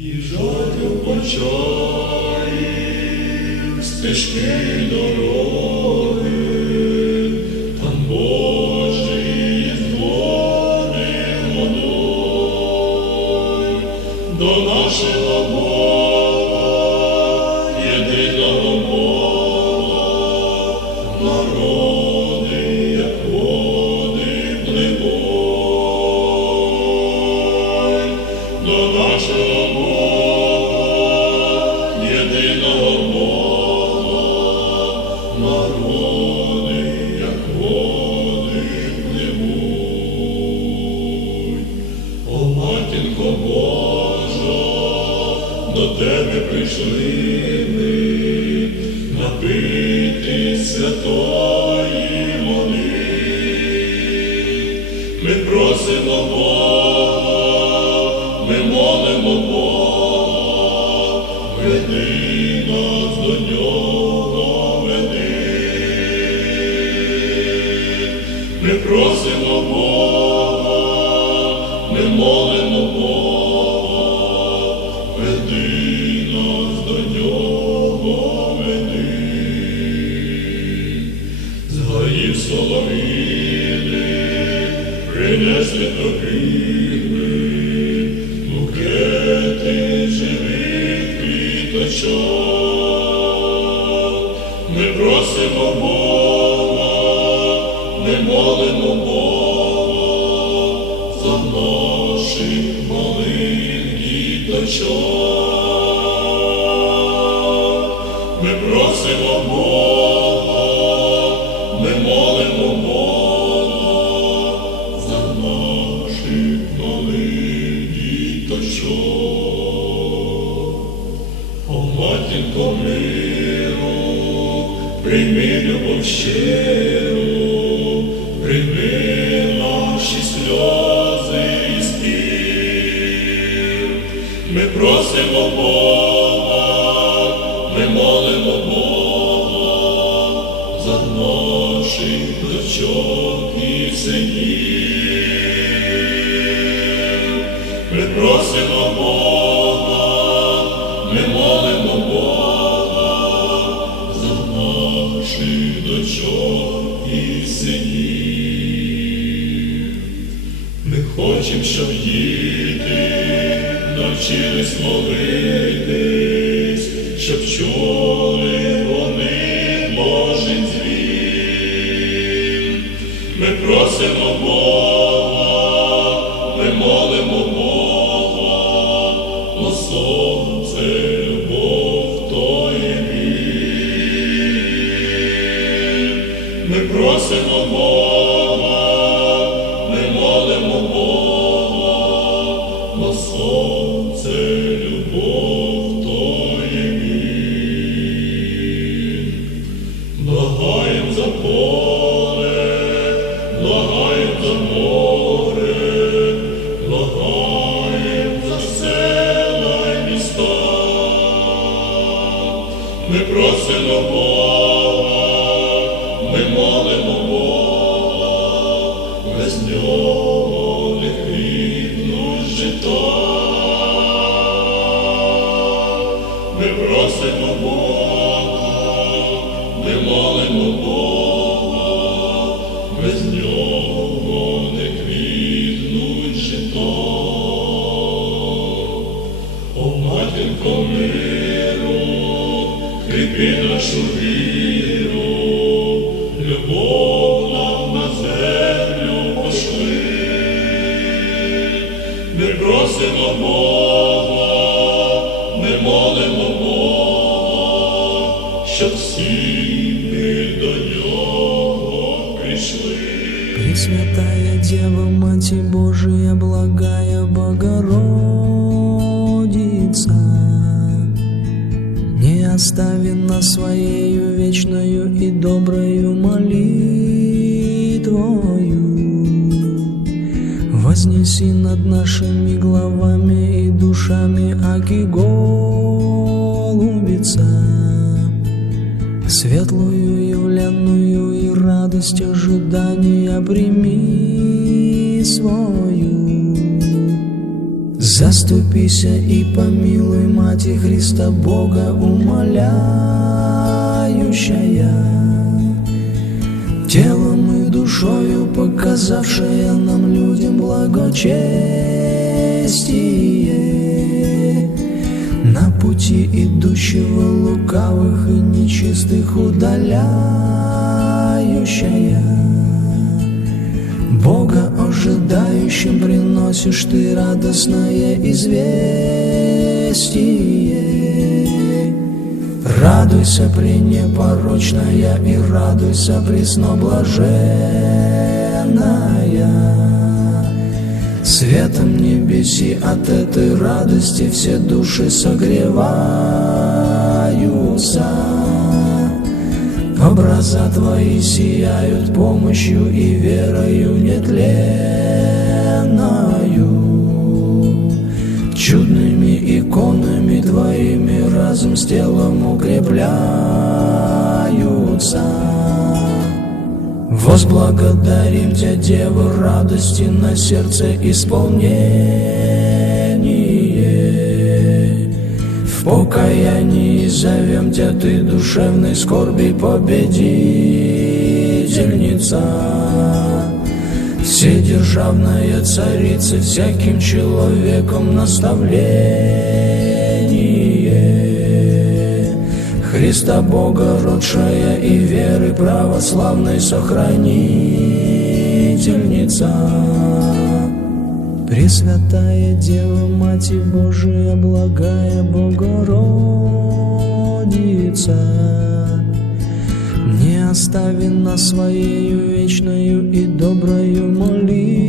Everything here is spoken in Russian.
Їжджати в почаї, стежки дороги, до тебе прийшли ми, напити святої води. Ми просимо Бога, ми молимо Бога, Ми просимо Бога, ми молимо Бога за наших малих діточок. Просимо Бога, ми молимо Бога за наших дочок і синів. Ми просимо Бога, ми молимо Бога за наших дочок і синів. Ми хочемо, щоб діти навчились молитись, щоб чули вони Божий дзвін. Ми просимо Бога, ми молимо Бога, о сонце, любов, то є він. Ми просимо Бога, Ми просимо Бога, ми молимо Бога, без нього не квітнуть жита. О, матінко миру, кріпи нашу віру, любов Пресвятая Дева, Мать Божия, благая Богородица, не остави нас своею вечною и доброю молитвою. Вознеси над нашими головами и душами аки голубица, Светлую явленную радость ожидания прими свою. Заступися и помилуй, Мати Христа Бога умоляющая, Телом и душою показавшая нам людям благочестие, На пути идущего лукавых и нечистых удаляющая. Бога ожидающим приносишь ты радостное известие. Радуйся, пренепорочная, и радуйся, пресноблаженная. Светом небеси от этой радости все души согреваются. Образа Твои сияют помощью и верою нетленною. Чудными иконами Твоими разум с телом укрепляются. Возблагодарим Тебя, Дева, радости на сердце исполнение. В покаянии зовем Тебя, Ты душевной скорби победительница. Вседержавная царица, всяким человеком наставление. Христа Бога родшая и веры православной сохранительница. Пресвятая Дева, Мать Божия, благая Богородица, не остави нас своею вечною и доброю молитвою.